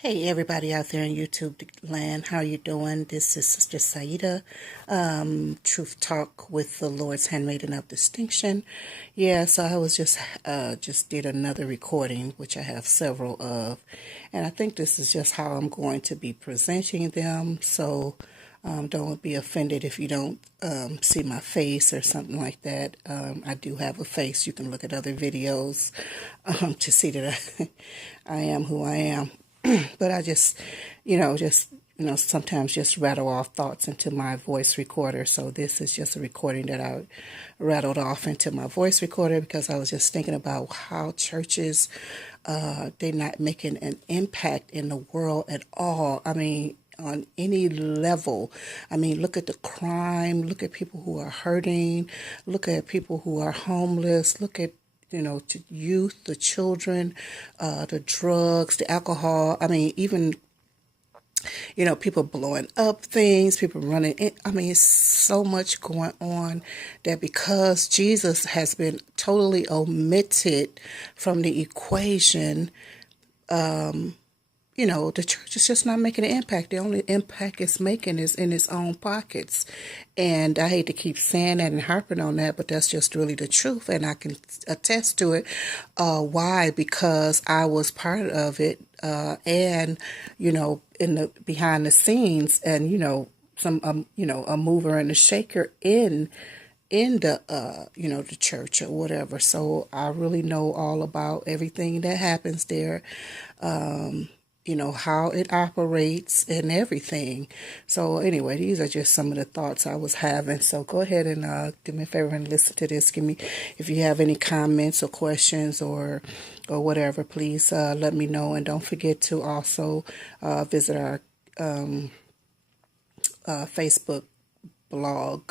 Hey everybody out there in YouTube land, how you doing? This is Sister Saida, Truth Talk with the Lord's Handmaiden of Distinction. Yeah, so I was just did another recording, which I have several of, and I think this is just how I'm going to be presenting them. So don't be offended if you don't see my face or something like that. I do have a face. You can look at other videos to see that I am who I am. But I sometimes just rattle off thoughts into my voice recorder. So this is just a recording that I rattled off into my voice recorder because I was just thinking about how churches, they're not making an impact in the world at all. I mean, on any level. I mean, look at the crime, look at people who are hurting, look at people who are homeless, look at to youth, the children, the drugs, the alcohol. I mean, even, people blowing up things, people running in. I mean, it's so much going on that because Jesus has been totally omitted from the equation, the church is just not making an impact. The only impact it's making is in its own pockets. And I hate to keep saying that and harping on that, but that's just really the truth. And I can attest to it. Why? Because I was part of it. And, in the behind the scenes and, a mover and a shaker in the the church or whatever. So I really know all about everything that happens there, how it operates and everything. So anyway, these are just some of the thoughts I was having. So go ahead and do me a favor and listen to this. Give me, if you have any comments or questions or whatever, please let me know. And don't forget to also visit our Facebook blog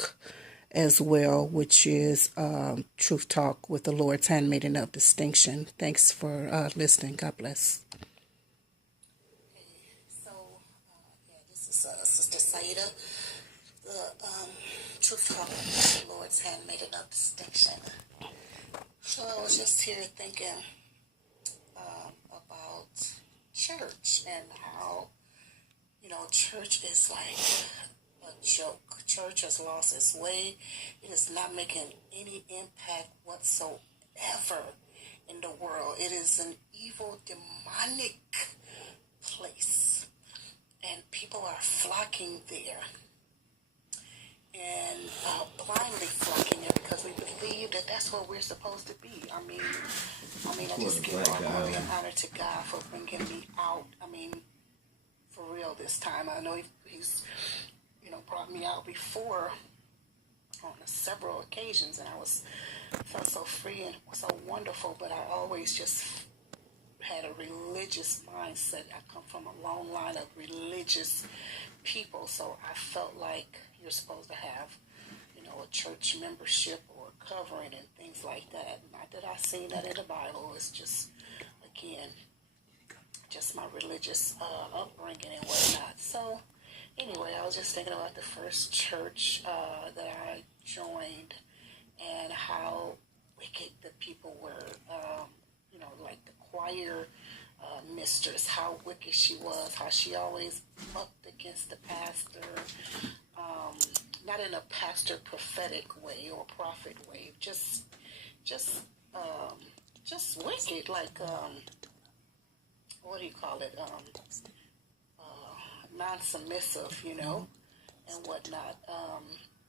as well, which is Truth Talk with the Lord's Handmaiden of Distinction. Thanks for listening. God bless. So, this is Sister Saida, the Truth Talk with the Lord's Handmaiden of Distinction. So I was just here thinking about church and how, church is like a joke. Church has lost its way. It is not making any impact whatsoever in the world. It is an evil, demonic place, and people are flocking there, and blindly flocking there because we believe that that's where we're supposed to be. I mean, I just give all glory and honor to God for bringing me out. I mean, for real this time. I know he's brought me out before on several occasions, and felt so free and so wonderful. But I always just had a religious mindset. I come from a long line of religious people, so I felt like you're supposed to have, a church membership or covering and things like that. Not that I seen that in the Bible. It's just, again, just my religious upbringing and whatnot. So anyway, I was just thinking about the first church that I joined and how wicked the people were. Like the choir mistress, how wicked she was, how she always bucked against the pastor, not in a pastor prophetic way or prophet way, just wicked, like what do you call it? Non-submissive, and whatnot.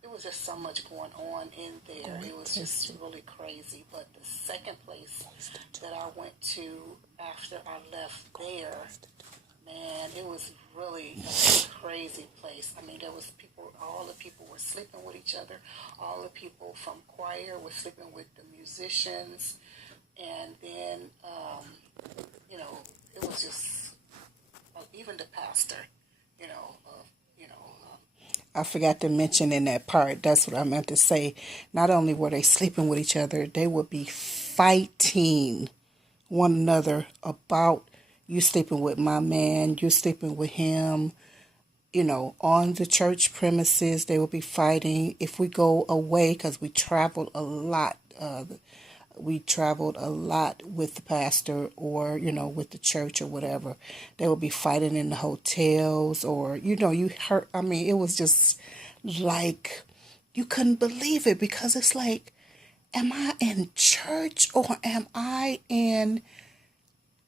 It was just so much going on in there. It was just really crazy. But the second place that I went to after I left there, man, it was really a crazy place. I mean, there was people, all the people were sleeping with each other. All the people from choir were sleeping with the musicians. And then, it was just, even the pastor, I forgot to mention in that part, that's what I meant to say. Not only were they sleeping with each other, they would be fighting one another about you sleeping with my man, you sleeping with him. On the church premises, they would be fighting. If we go away, because we traveled a lot, we traveled a lot with the pastor or, with the church or whatever. They would be fighting in the hotels or, you hurt. I mean, it was just like you couldn't believe it because it's like, am I in church or am I in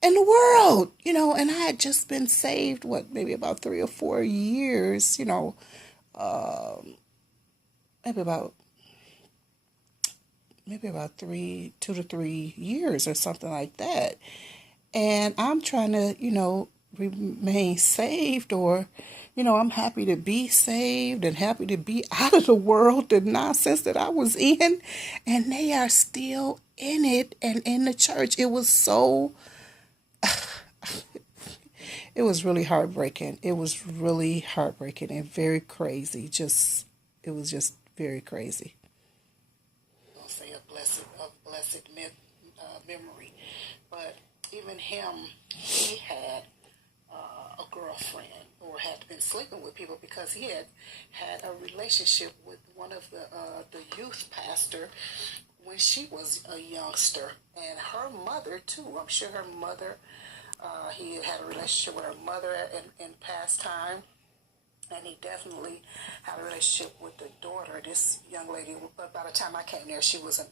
the world? And I had just been saved, maybe about 3 or 4 years, maybe about maybe about 2 to 3 years or something like that. And I'm trying to, remain saved or, I'm happy to be saved and happy to be out of the world, the nonsense that I was in. And they are still in it and in the church. It was really heartbreaking. It was really heartbreaking and very crazy. It was just very crazy. I'll say a blessed memory. But even him, he had a girlfriend or had been sleeping with people because he had a relationship with one of the youth pastor when she was a youngster, and her mother too. I'm sure her mother. He had a relationship with her mother in past time, and he definitely had a relationship with the daughter. This young lady, but by the time I came there, she was an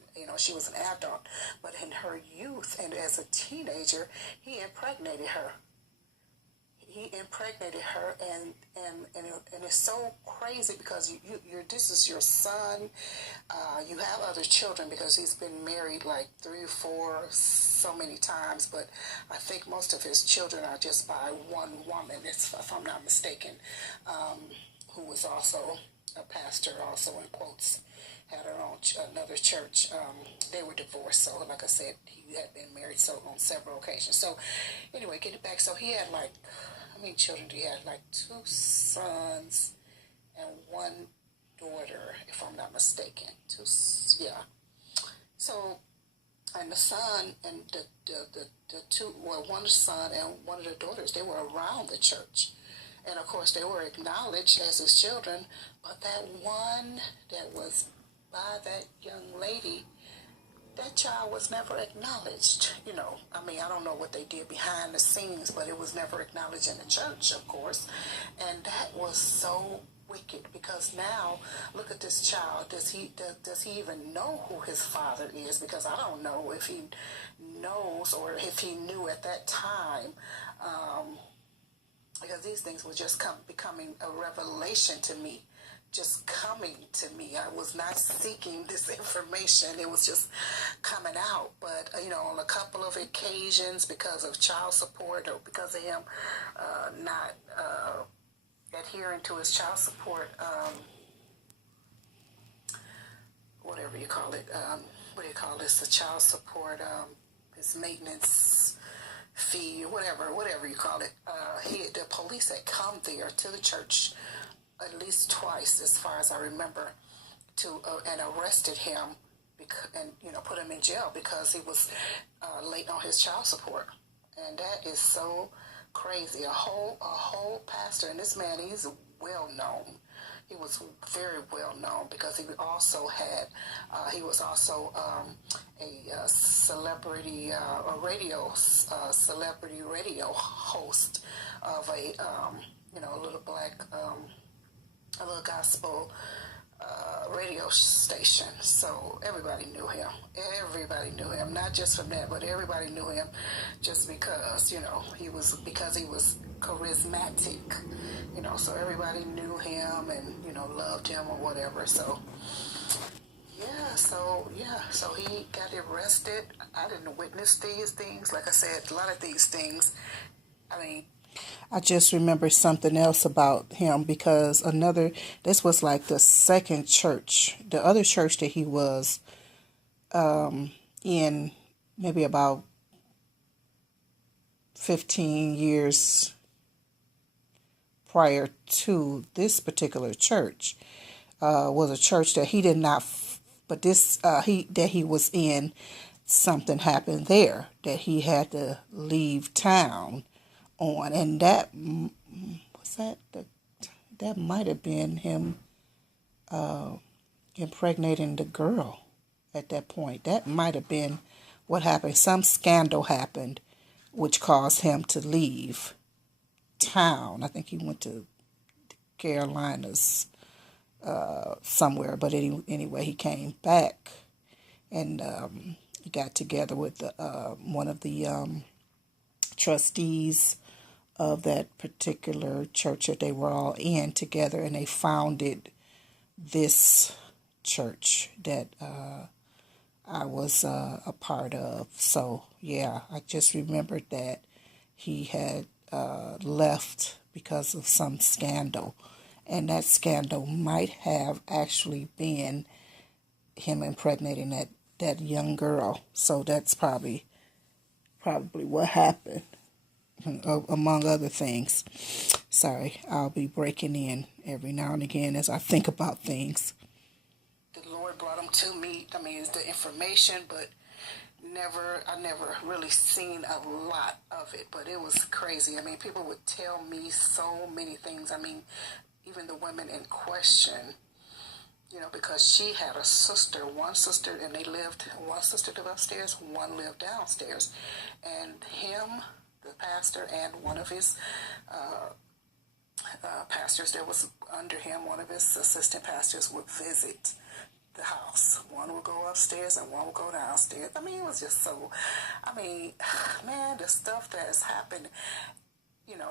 adult. But in her youth and as a teenager, he impregnated her. And it's so crazy because this is your son. You have other children because he's been married like 3 or 4 so many times, but I think most of his children are just by one woman, if I'm not mistaken, who was also a pastor, also in quotes, had her own another church. They were divorced, so like I said, he had been married on several occasions. So anyway, getting back, so he had like, how many children do he have? Like 2 sons and 1 daughter, if I'm not mistaken. Yeah. So, and the son and the two, well, one son and one of the daughters, they were around the church. And of course, they were acknowledged as his children, but that one that was by that young lady, that child was never acknowledged. I mean, I don't know what they did behind the scenes, but it was never acknowledged in the church, of course. And that was so wicked because now look at this child. Does he even know who his father is? Because I don't know if he knows or if he knew at that time. Because these things were just becoming a revelation to me. Just coming to me. I was not seeking this information. It was just coming out. But, on a couple of occasions, because of child support or because of him not adhering to his child support, whatever you call it, what do you call this? The child support, his maintenance fee, whatever you call it. The police had come there to the church at least twice, as far as I remember, and arrested him and put him in jail because he was late on his child support, and that is so crazy. A whole pastor, and this man, he's well known. He was very well known because he also had he was also a celebrity celebrity radio host of a little black. A little gospel radio station. So everybody knew him. Everybody knew him. Not just from that, but everybody knew him just because, he was charismatic. So everybody knew him and, loved him or whatever. So so he got arrested. I didn't witness these things. Like I said, a lot of these things, I just remember something else about him because this was like the second church, the other church that he was in maybe about 15 years prior to this particular church, was a church that he did not, but that he was in, something happened there that he had to leave town on, and that might have been him impregnating the girl at that point. That might have been what happened? Some scandal happened, which caused him to leave town. I think he went to Carolinas somewhere, but anyway, he came back and he got together with one of the trustees of that particular church that they were all in together, and they founded this church that I was a part of. So, yeah, I just remembered that he had left because of some scandal. And that scandal might have actually been him impregnating that young girl. So that's probably what happened, among other things. Sorry, I'll be breaking in every now and again as I think about things. The Lord brought them to me. I mean, it's the information, but I never really seen a lot of it, but it was crazy. I mean, people would tell me so many things. I mean, even the women in question, because she had one sister, and one sister lived upstairs, one lived downstairs. And him, the pastor, and one of his pastors that was under him, one of his assistant pastors, would visit the house. One would go upstairs and one would go downstairs. I mean, it was just so, man, the stuff that has happened,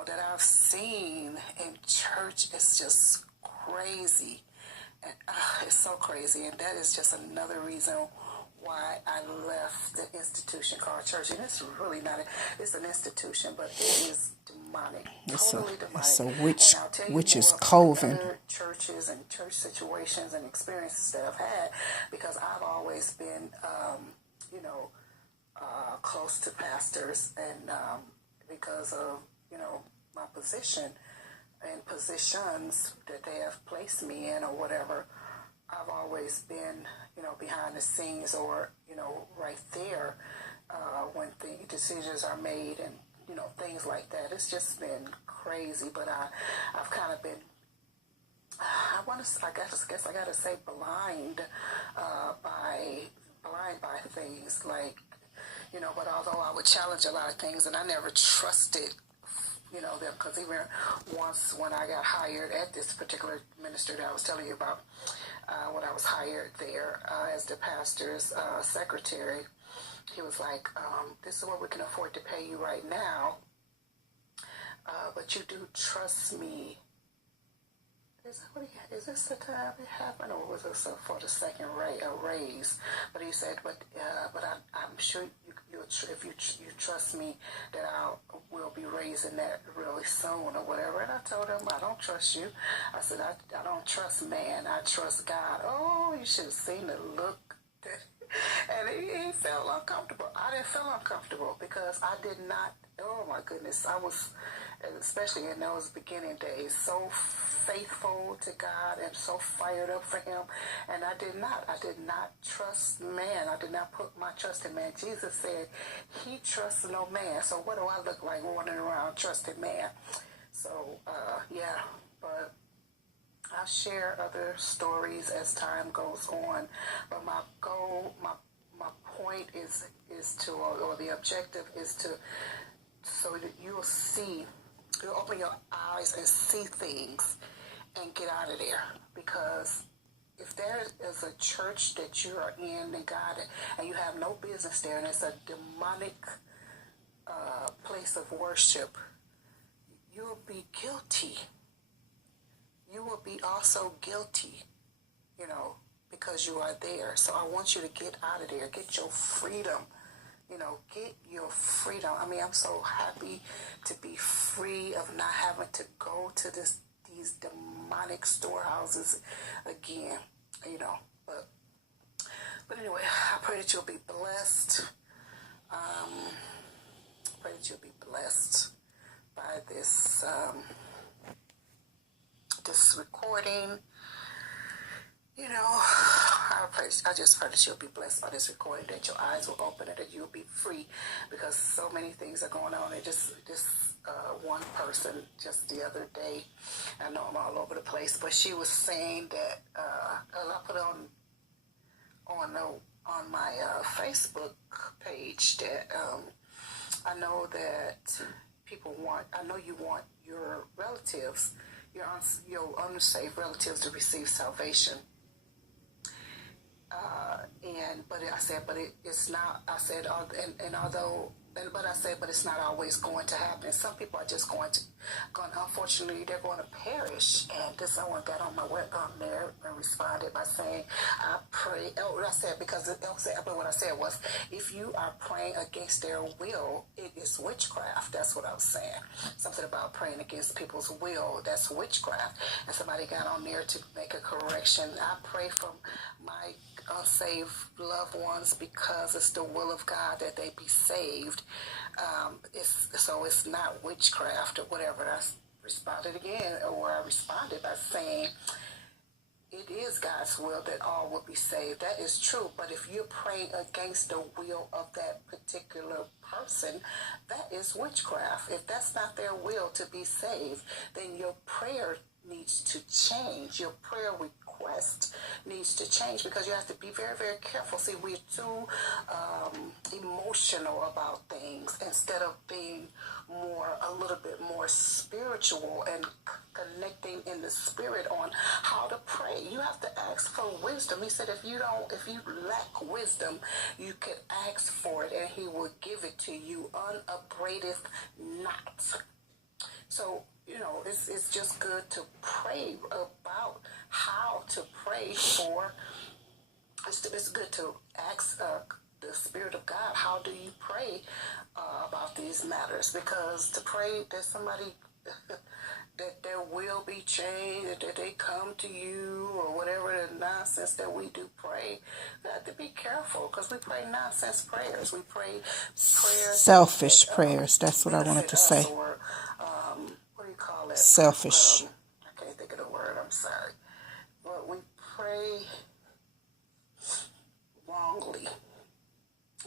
that I've seen in church is just crazy. And it's so crazy. And that is just another reason why I left the institution called church. And it's really not, it's an institution, but it is demonic. Totally demonic. It's a witch's coven. Churches and church situations and experiences that I've had, because I've always been, close to pastors, and because of, my position and positions that they have placed me in or whatever, I've always been, behind the scenes or, right there when the decisions are made and, things like that. It's just been crazy, but I've kind of been, I guess I gotta say blind by things like, but although I would challenge a lot of things, and I never trusted them, because even once when I got hired at this particular ministry that I was telling you about, when I was hired there as the pastor's secretary, he was like, this is what we can afford to pay you right now, but you do trust me. Is this the time it happened, or was this for the second raise? But he said, but I'm sure if you trust me, that we'll be raising that really soon or whatever. And I told him, I don't trust you. I said, I don't trust man, I trust God. Oh, you should have seen the look. And he felt uncomfortable. I didn't feel uncomfortable because I did not. Oh my goodness, I was, especially in those beginning days, so faithful to God and so fired up for him. And I did not trust man. I did not put my trust in man. Jesus said he trusts no man. So what do I look like running around trusting man? So, yeah, but I'll share other stories as time goes on. But my goal, my point is to, or the objective is to, so that you'll open your eyes and see things and get out of there. Because if there is a church that you are in and God, and you have no business there, and it's a demonic place of worship, you'll be guilty. You will be also guilty, because you are there. So I want you to get out of there. Get your freedom. Get your freedom. I mean, I'm so happy to be free of not having to go to these demonic storehouses again, But anyway, I pray that you'll be blessed. Pray that you'll be blessed by this recording. I just pray that you'll be blessed by this recording, that your eyes will open and that you'll be free, because so many things are going on. And just one person just the other day, I know I'm all over the place, but she was saying that, I put on on my Facebook page that I know that people want. I know you want your relatives, your unsaved relatives, to receive salvation. But it's not. I said, but I said, but it's not always going to happen. Some people are just unfortunately, they're going to perish. And this, I got on my web on there and responded by saying, I pray. Oh, I said, but what I said was, if you are praying against their will, it is witchcraft. That's what I was saying. Something about praying against people's will, that's witchcraft. And somebody got on there to make a correction. I pray for my unsaved loved ones because it's the will of God that they be saved. It's not witchcraft or whatever. I responded by saying it is God's will that all will be saved. That is true. But if you're praying against the will of that particular person, that is witchcraft. If that's not their will to be saved, then your prayer needs to change. Your prayer request needs to change, because you have to be very, very careful. See, we're too emotional about things instead of being a little bit more spiritual and connecting in the spirit on how to pray. You have to ask for wisdom. He said, if you lack wisdom, you can ask for it and he will give it to you unupbraideth not. So, it's just good to pray about how to pray for. It's good to ask the Spirit of God, how do you pray about these matters? Because to pray that somebody, that their will be changed, that they come to you, or whatever the nonsense that we do pray, we have to be careful, because we pray nonsense prayers. We pray prayers. Selfish prayers. That's what I wanted to say. Or, what do you call it? Selfish. I can't think of the word. I'm sorry. But we pray wrongly.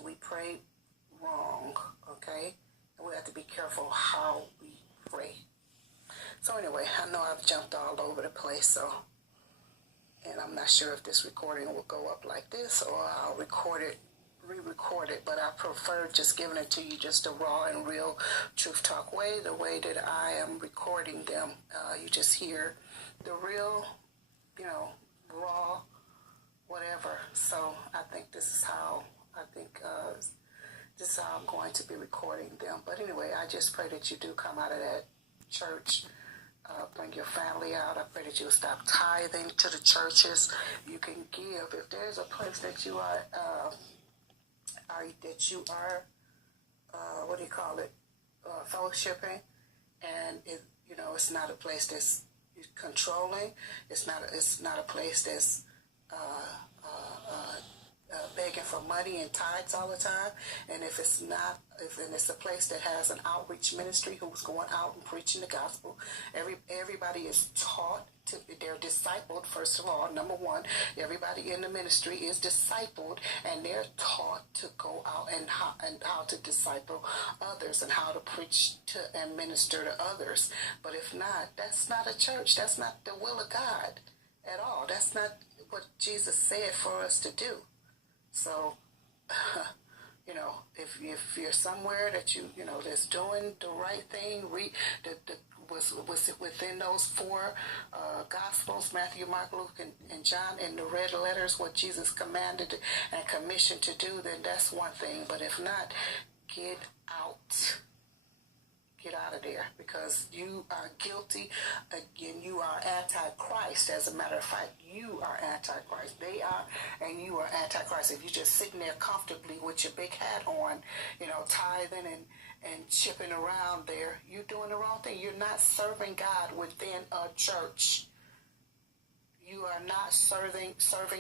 We pray wrong, okay? And we have to be careful how we pray. So anyway, I know I've jumped all over the place, and I'm not sure if this recording will go up like this, or I'll re-record it, but I prefer just giving it to you just the raw and real Truth Talk way, the way that I am recording them. You just hear the real, raw, whatever. So I think this is how I'm going to be recording them. But anyway, I just pray that you do come out of that church. Bring your family out. I pray that you'll stop tithing to the churches. You can give. If there's a place that you are fellowshipping, and it's not a place that's controlling. It's not a place that's begging for money and tithes all the time. And if it's a place that has an outreach ministry who's going out and preaching the gospel, everybody is taught they're discipled. First of all, number one, everybody in the ministry is discipled, and they're taught to go out and how to disciple others and how to preach to and minister to others. But if not, that's not a church. That's not the will of God at all. That's not what Jesus said for us to do. So, if you're somewhere that that's doing the right thing, was within those four Gospels, Matthew, Mark, Luke, and John, in the red letters, what Jesus commanded and commissioned to do, then that's one thing. But if not, get out. Get out of there, because you are guilty. Again, you are antichrist. As a matter of fact, you are antichrist. They are, and you are antichrist. If you're just sitting there comfortably with your big hat on, tithing and chipping around there, you're doing the wrong thing. You're not serving God within a church. You are not serving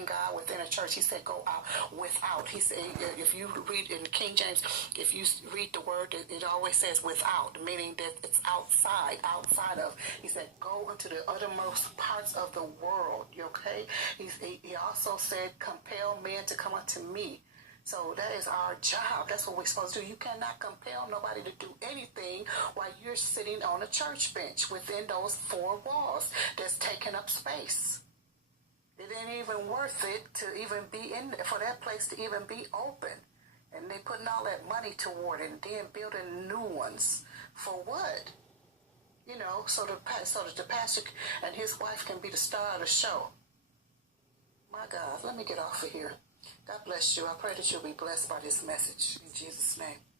God within a church. He said, go out without. He said, if you read in King James, if you read the word, it always says without, meaning that it's outside of. He said, go into the uttermost parts of the world. Okay? He also said, compel men to come unto me. So that is our job. That's what we're supposed to do. You cannot compel nobody to do anything while you're sitting on a church bench within those four walls that's taking up space. It ain't even worth it to even be in for that place to even be open. And they putting all that money toward it and then building new ones. For what? You know, so that the pastor and his wife can be the star of the show. My God, let me get off of here. God bless you. I pray that you'll be blessed by this message. In Jesus' name.